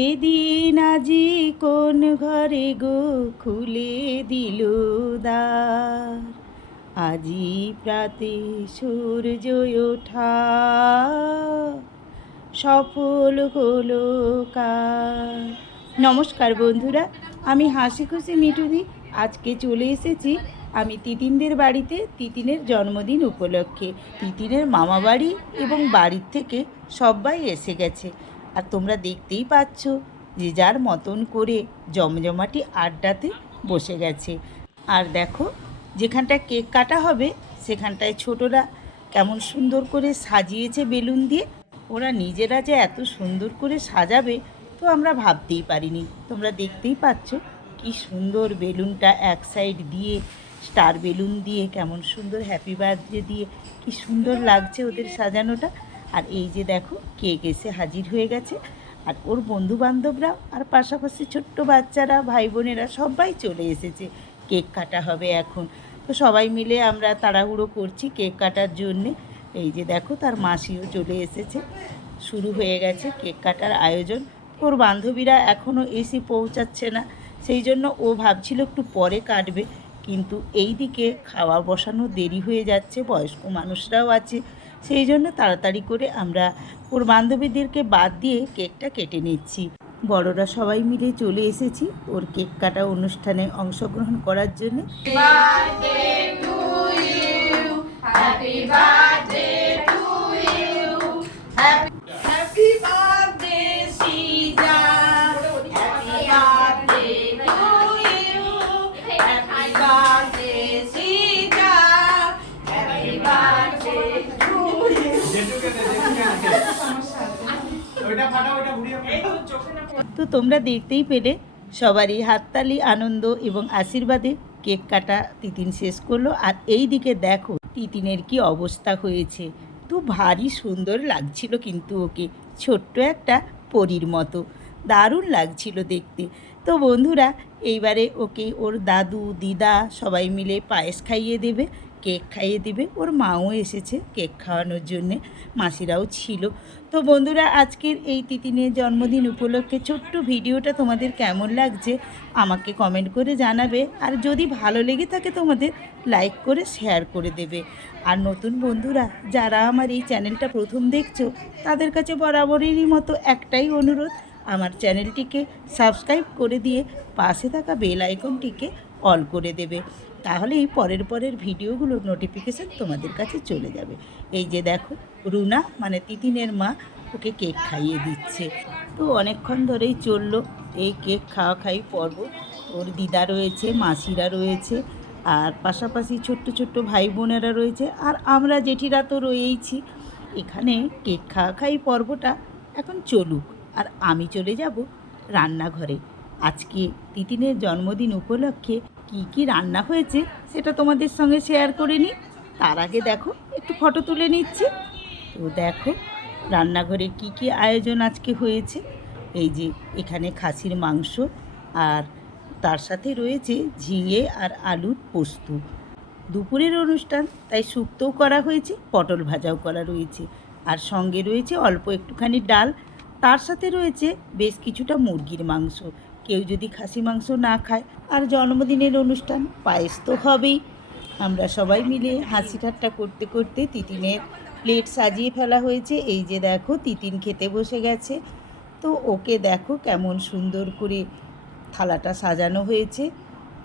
এদিন আজি কোন ঘরে গো খুলে দিল দ্বার, আজি প্রাতে সূর্য ওঠা সফল হলো কার। নমস্কার বন্ধুরা, আমি হাসি খুশি মিঠুদি। আজকে চলে এসেছি আমি তিতিনদের বাড়িতে তিতিনের জন্মদিন উপলক্ষে। তিতিনের মামা বাড়ি এবং বাড়ির থেকে সবাই এসে গেছে। আর তোমরা দেখতেই পাচ্ছ যে যার মতন করে জমজমাটি আড্ডাতে বসে গেছে। আর দেখো, যেখানটায় কেক কাটা হবে সেখানটায় ছোটরা কেমন সুন্দর করে সাজিয়েছে বেলুন দিয়ে। ওরা নিজেরা যে এত সুন্দর করে সাজাবে তো আমরা ভাবতেই পারিনি। তোমরা দেখতেই পাচ্ছ কি সুন্দর বেলুনটা এক সাইড দিয়ে স্টার বেলুন দিয়ে কেমন সুন্দর হ্যাপি বার্থডে দিয়ে কি সুন্দর লাগছে ওদের সাজানোটা। আর এই যে দেখো, কেক এসে হাজির হয়ে গেছে। আর ওর বন্ধু বান্ধবরা আর পাশাপাশি ছোট্ট বাচ্চারা ভাই বোনেরা সবাই চলে এসেছে। কেক কাটা হবে এখন। তো সবাই মিলে আমরা তাড়াহুড়ো করছি কেক কাটার জন্যে। এই যে দেখো, তার মাসিও চলে এসেছে। শুরু হয়ে গেছে কেক কাটার আয়োজন। ওর বান্ধবীরা এখনও এসে পৌঁছাচ্ছে না, সেই জন্য ও ভাবছিল একটু পরে কাটবে, কিন্তু এই দিকে খাওয়া বসানো দেরি হয়ে যাচ্ছে, বয়স্ক মানুষরাও আছে, সেই জন্য তাড়াতাড়ি করে আমরা ওর বান্ধবীদেরকে বাদ দিয়ে কেকটা কেটে নিচ্ছি। বড়রা সবাই মিলে চলে এসেছি ওর কেক কাটা অনুষ্ঠানে অংশগ্রহণ করার জন্য। তো তোমরা দেখতেই পেলে সবারই হাততালি, আনন্দ এবং আশীর্বাদে কেক কাটা তিতিন শেষ করলো। আর এই দিকে দেখো তিতিনের কি অবস্থা হয়েছে। তো ভারী সুন্দর লাগছিল কিন্তু ওকে, ছোট্ট একটা পরীর মতো, দারুণ লাগছিল দেখতে। তো বন্ধুরা, এইবারে ওকে ওর দাদু দিদা সবাই মিলে পায়েস খাইয়ে দেবে, কেক খাইয়ে দেবে। ওর মাও এসেছে কেক খাওয়ানোর জন্যে, মাসিরাও ছিল। তো বন্ধুরা, আজকের এই তিতিনের জন্মদিন উপলক্ষে ছোট্ট ভিডিওটা তোমাদের কেমন লাগছে আমাকে কমেন্ট করে জানাবে। আর যদি ভালো লেগে থাকে তোমাদের লাইক করে শেয়ার করে দেবে। আর নতুন বন্ধুরা যারা আমার এই চ্যানেলটা প্রথম দেখছো তাদের কাছে বরাবরেরই মতো একটাই অনুরোধ, আমার চ্যানেলটিকে সাবস্ক্রাইব করে দিয়ে পাশে থাকা বেল আইকনটিকে অল করে দেবে, তাহলেই পরের ভিডিওগুলোর নোটিফিকেশান তোমাদের কাছে চলে যাবে। এই যে দেখো, রুনা মানে তিতিনের মা ওকে কেক খাইয়ে দিচ্ছে। তো অনেকক্ষণ ধরেই চললো এই কেক খাওয়াই পর্ব। ওর দিদা রয়েছে, মাসিরা রয়েছে, আর পাশাপাশি ছোট্ট ছোট্ট ভাই বোনেরা রয়েছে, আর আমরা জেঠিরা তো রয়েইছি। এখানে কেক খাওয়াই পর্বটা এখন চলুক, আর আমি চলে যাব রান্নাঘরে। আজকে তিতিনের জন্মদিন উপলক্ষে কি কি রান্না হয়েছে সেটা তোমাদের সঙ্গে শেয়ার করে নিই। তার আগে দেখো একটু ফটো তুলে নিচ্ছি। তো দেখো রান্নাঘরে কি কি আয়োজন আজকে হয়েছে। এই যে এখানে খাসির মাংস, আর তার সাথে রয়েছে ঝিঙে আর আলুর পোস্ত। দুপুরের অনুষ্ঠান তাই শুক্তোও করা হয়েছে, পটল ভাজাও করা রয়েছে, আর সঙ্গে রয়েছে অল্প একটুখানি ডাল। তার সাথে রয়েছে বেশ কিছুটা মুরগির মাংস, কেউ যদি খাসি মাংস না খায়। আর জন্মদিনের অনুষ্ঠান, পায়েস তো হবেই। আমরা সবাই মিলে হাসি ঠাট্টা করতে করতে তিতিনের প্লেট সাজিয়ে ফেলা হয়েছে। এই যে দেখো, তিতিন খেতে বসে গেছে। তো ওকে দেখো কেমন সুন্দর করে থালাটা সাজানো হয়েছে।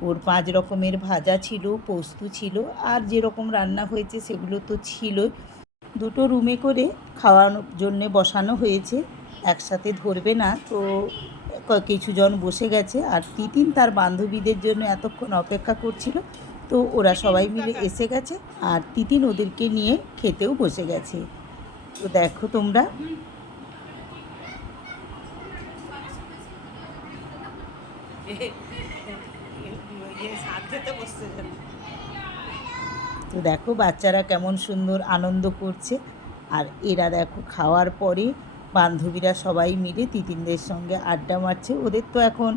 ওর 5 রকমের ভাজা ছিল, পোস্ত ছিল, আর যেরকম রান্না হয়েছে সেগুলো তো ছিলই। দুটো রুমে করে খাওয়ানোর জন্যে বসানো হয়েছে, একসাথে ধরবে না, তো কিছুজন বসে গেছে। আর তিতিন তার বান্ধবীদের জন্য এতক্ষণ অপেক্ষা করছিল, তো ওরা সবাই মিলে এসে গেছে, আর তিতিন ওদেরকে নিয়ে খেতেও বসে গেছে। তো দেখো তোমরা, তো দেখো বাচ্চারা কেমন সুন্দর আনন্দ করছে। আর এরা দেখো খাওয়ার পরে বান্ধবীরা সবাই মিলে তিতিনদের সঙ্গে আড্ডা মারছে। ওদের তো এখন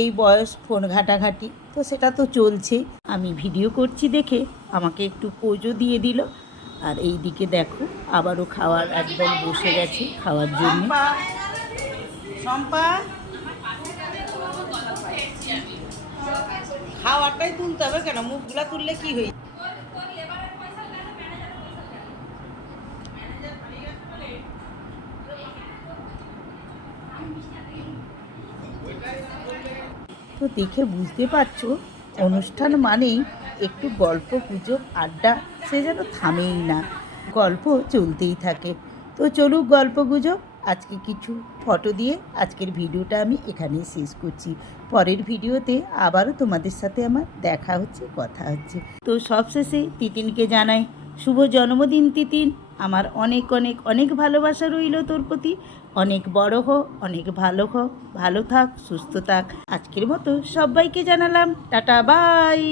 এই বয়স ফোন ঘাটাঘাটি, তো সেটা তো চলছেই। আমি ভিডিও করছি দেখে আমাকে একটু পোজও দিয়ে দিল। আর এই দিকে দেখো আবারও খাওয়ার একদম বসে গেছে খাওয়ার জন্য। শম্পা খাওয়াটাই তুলতে হবে কেন, মুখগুলা তুললে কি হই? তো দেখে বুঝতে পারছো অনুষ্ঠান মানেই একটু গল্প গুজব আড্ডা, সে যেন থামেই না, গল্প চলতেই থাকে। তো চলুক গল্প গুজব, আজকে কিছু ফটো দিয়ে আজকের ভিডিওটা আমি এখানেই শেষ করছি। পরের ভিডিওতে আবারও তোমাদের সাথে আমার দেখা হচ্ছে, কথা হচ্ছে। তো সবশেষে তিতিনকে জানাই শুভ জন্মদিন তিতিন, আমার অনেক অনেক অনেক ভালোবাসা রইল তোর প্রতি। অনেক বড় হো, অনেক ভালো হো, ভালো থাক, সুস্থ থাক। আজকের মতো সবাইকে জানালাম টাটা, বাই।